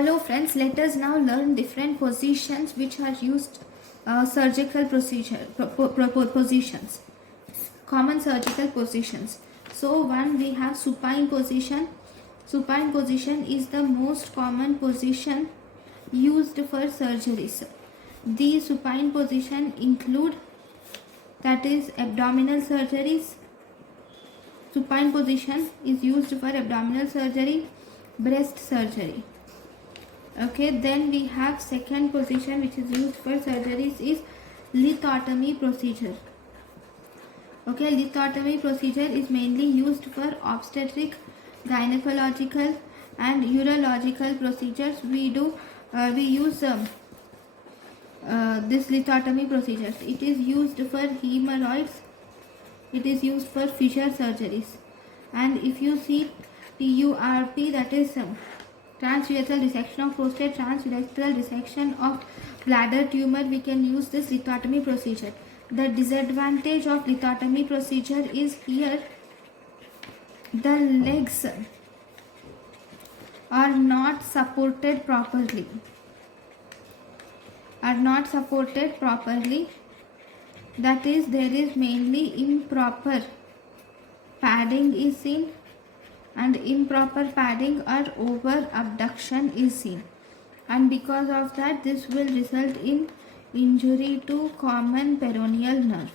Hello friends, let us now learn different positions which are used surgical procedure positions, common surgical positions. So one, we have supine position. Supine position is the most common position used for surgeries. These supine position include, that is, abdominal surgeries. Supine position is used for abdominal surgery, breast surgery. Okay, then we have second position which is used for surgeries is lithotomy procedure. Okay, lithotomy procedure is mainly used for obstetric, gynecological and urological procedures. We use this lithotomy procedures. It is used for hemorrhoids. It is used for fissure surgeries. And if you see TURP, that is transurethral resection of prostate, transurethral resection of bladder tumor, we can use this lithotomy procedure. The disadvantage of lithotomy procedure is here the legs are not supported properly. That is, there is mainly improper padding is seen, and improper padding or over abduction is seen, and because of that this will result in injury to common peroneal nerve.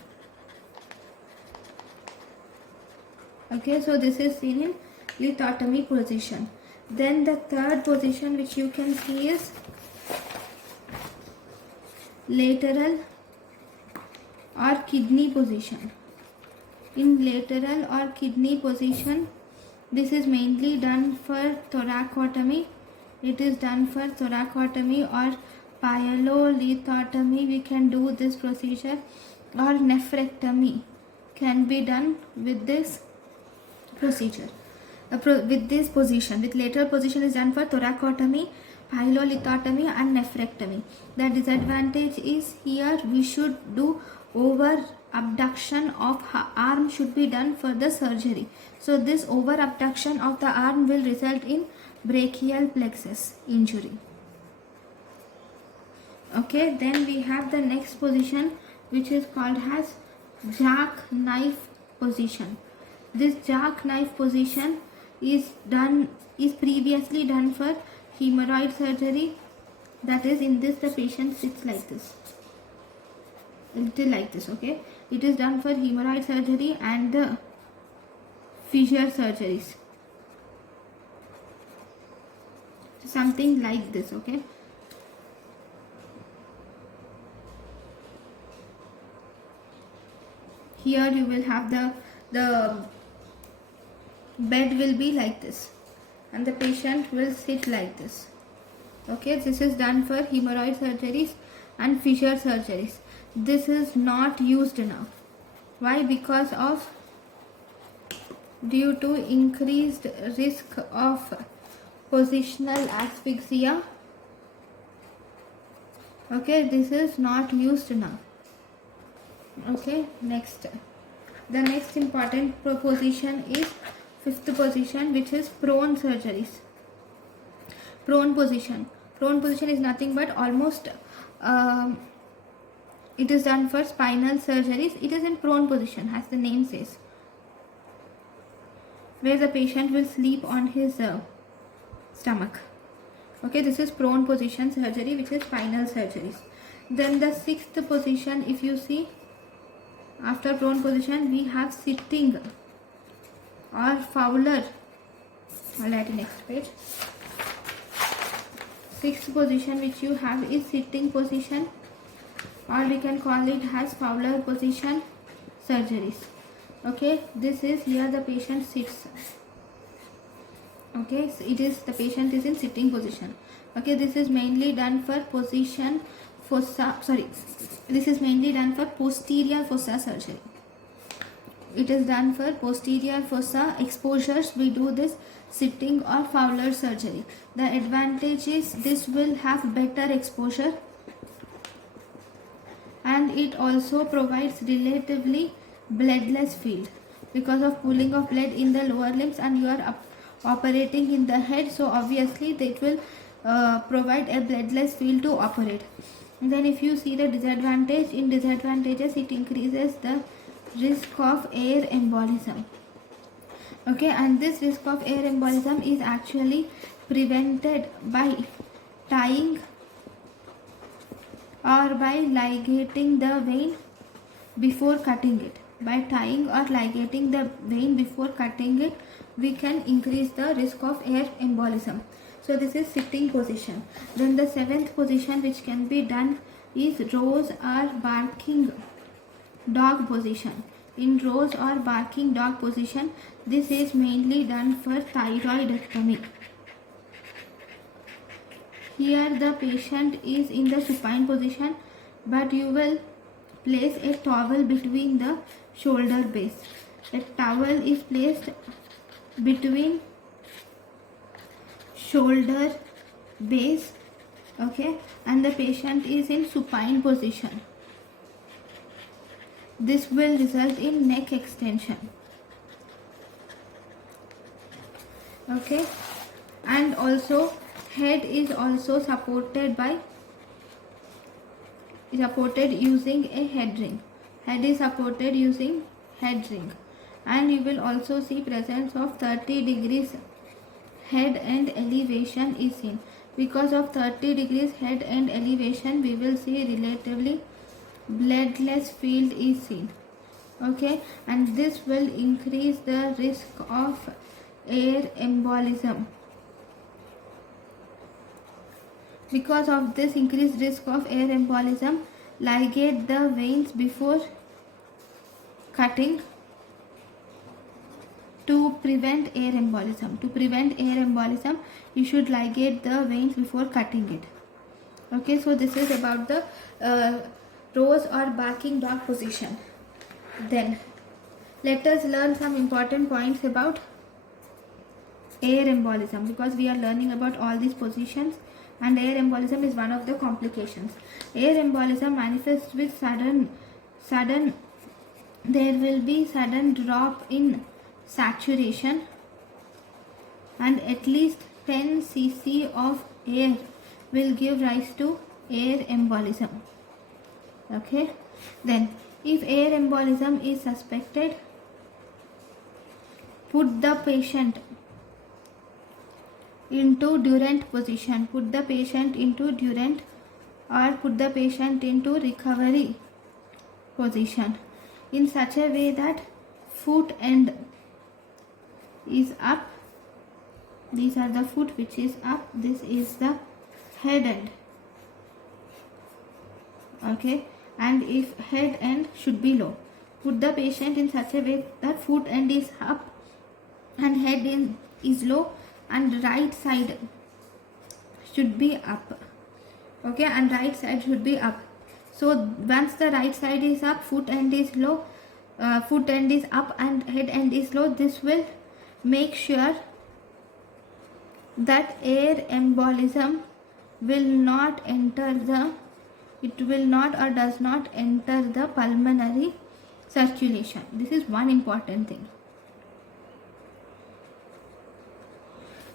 Okay, so this is seen in lithotomy position. Then the third position which you can see is lateral or kidney position. In lateral or kidney position, this is mainly done for thoracotomy. It is done for thoracotomy or pyelolithotomy. We can do this procedure, or nephrectomy can be done with this procedure. With this position, with lateral position is done for thoracotomy, pyelolithotomy and nephrectomy. The disadvantage is here we should do over abduction of arm should be done for the surgery. So this over abduction of the arm will result in brachial plexus injury. Okay, then we have the next position which is called as jackknife position. This jackknife position is previously done for hemorrhoid surgery. That is, in this the patient sits like this, little like this. Okay, it is done for hemorrhoid surgery and the fissure surgeries, something like this. Okay, here you will have the bed will be like this and the patient will sit like this. Okay, this is done for hemorrhoid surgeries and fissure surgeries. This is not used now. Why? Because of due to increased risk of positional asphyxia. Okay, this is not used now. Okay, next, the next important position is fifth position, which is prone surgeries. Prone position is nothing but almost it is done for spinal surgeries. It is in prone position, as the name says, where the patient will sleep on his stomach. Okay, this is prone position surgery, which is spinal surgeries. Then the sixth position, if you see, after prone position we have sitting or Fowler. I'll write next page. Sixth position which you have is sitting position, or we can call it as Fowler position surgeries. Okay, this is here the patient sits. Okay, so it is the patient is in sitting position. Okay, this is mainly done for position fossa. This is mainly done for posterior fossa surgery. It is done for posterior fossa exposures. We do this sitting or Fowler surgery. The advantage is this will have better exposure, and it also provides relatively bloodless field because of pooling of blood in the lower limbs, and you are operating in the head, so obviously it will provide a bloodless field to operate. And then if you see the disadvantage, in disadvantages it increases the risk of air embolism. Okay, and this risk of air embolism is actually prevented by tying or by ligating the vein before cutting it. By tying or ligating the vein before cutting it, we can increase the risk of air embolism. So this is sitting position. Then the seventh position which can be done is rose or barking dog position. In rose or barking dog position, this is mainly done for thyroidectomy. Here the patient is in the supine position, but you will place a towel between the shoulder base. A towel is placed between shoulder base, okay, and the patient is in supine position. This will result in neck extension. Okay, and also head is also supported using a head ring. Head is supported using head ring, and you will also see presence of 30 degrees head end elevation is seen. Because of 30 degrees head end elevation, we will see relatively bloodless field is seen. Okay, and this will increase the risk of air embolism. Because of this increased risk of air embolism, ligate the veins before cutting to prevent air embolism. To prevent air embolism, you should ligate the veins before cutting it. Okay, so this is about the rose or barking dog position. Then let us learn some important points about air embolism, because we are learning about all these positions, and air embolism is one of the complications. Air embolism manifests with sudden there will be sudden drop in saturation, and at least 10 cc of air will give rise to air embolism. Okay, then if air embolism is suspected, put the patient into Durant position. Put the patient into Durant, or put the patient into recovery position in such a way that foot end is up. These are the foot which is up. This is the head end. Okay, and if head end should be low, put the patient in such a way that foot end is up and head end is low, and right side should be up. Okay, and right side should be up. So once the right side is up, foot end is low, foot end is up and head end is low, this will make sure that air embolism will not enter the, it will not or does not enter the pulmonary circulation. This is one important thing.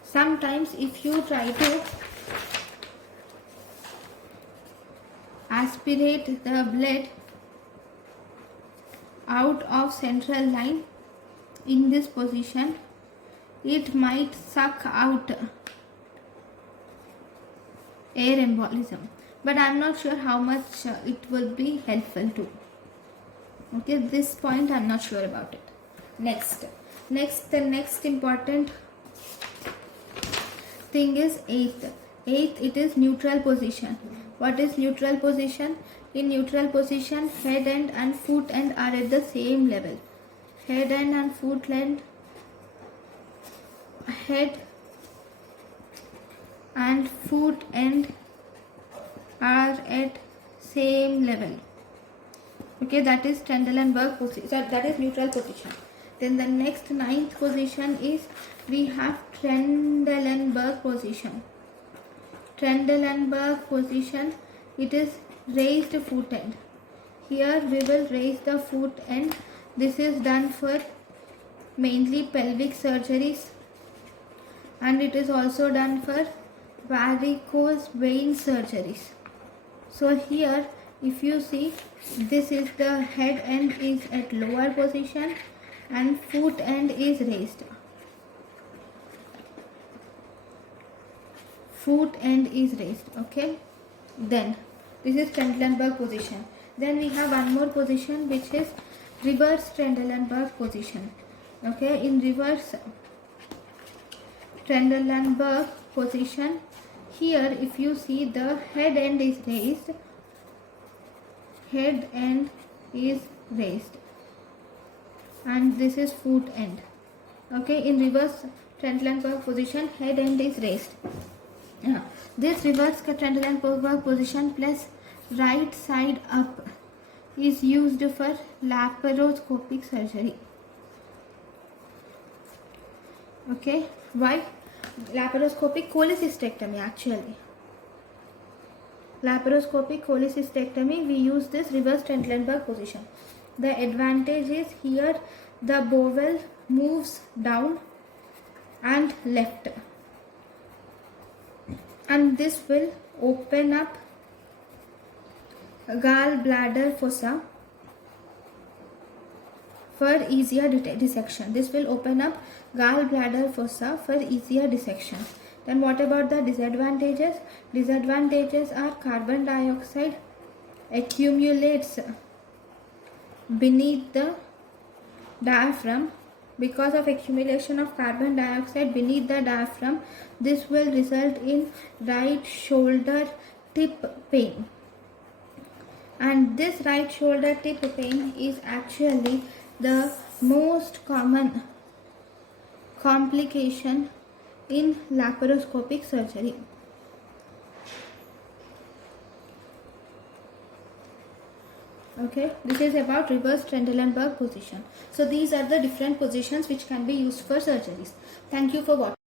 Sometimes if you try to aspirate the blood out of central line in this position, it might suck out air embolism, but I am not sure how much it will be helpful to. Okay, this point I am not sure about it. The next important thing is eighth, it is neutral position. What is neutral position? In neutral position, head end and foot end are at the same level. Head end and foot end, head and foot end are at same level. Okay, that is Trendelenburg position. That is neutral position. Then the next ninth position is, we have Trendelenburg position. Trendelenburg position, it is raised foot end. Here we will raise the foot end. This is done for mainly pelvic surgeries, and it is also done for varicose vein surgeries. So here if you see, this is the head end is at lower position and foot end is raised. Foot end is raised. Okay, then this is Trendelenburg position. Then we have one more position which is reverse Trendelenburg position. Okay, in reverse Trendelenburg position, here if you see, the head end is raised. Head end is raised and this is foot end. Okay, in reverse Trendelenburg position, head end is raised. This reverse Trendelenburg position plus right side up is used for laparoscopic surgery. Okay, why? Laparoscopic cholecystectomy, actually. Laparoscopic cholecystectomy, we use this reverse Trendelenburg position. The advantage is here the bowel moves down and left, and this will open up gallbladder fossa for easier dissection. This will open up gallbladder fossa for easier dissection. Then what about the disadvantages? Disadvantages are carbon dioxide accumulates beneath the diaphragm. Because of accumulation of carbon dioxide beneath the diaphragm, this will result in right shoulder tip pain. And this right shoulder tip pain is actually the most common complication in laparoscopic surgery. Okay, this is about reverse Trendelenburg position. So these are the different positions which can be used for surgeries. Thank you for watching.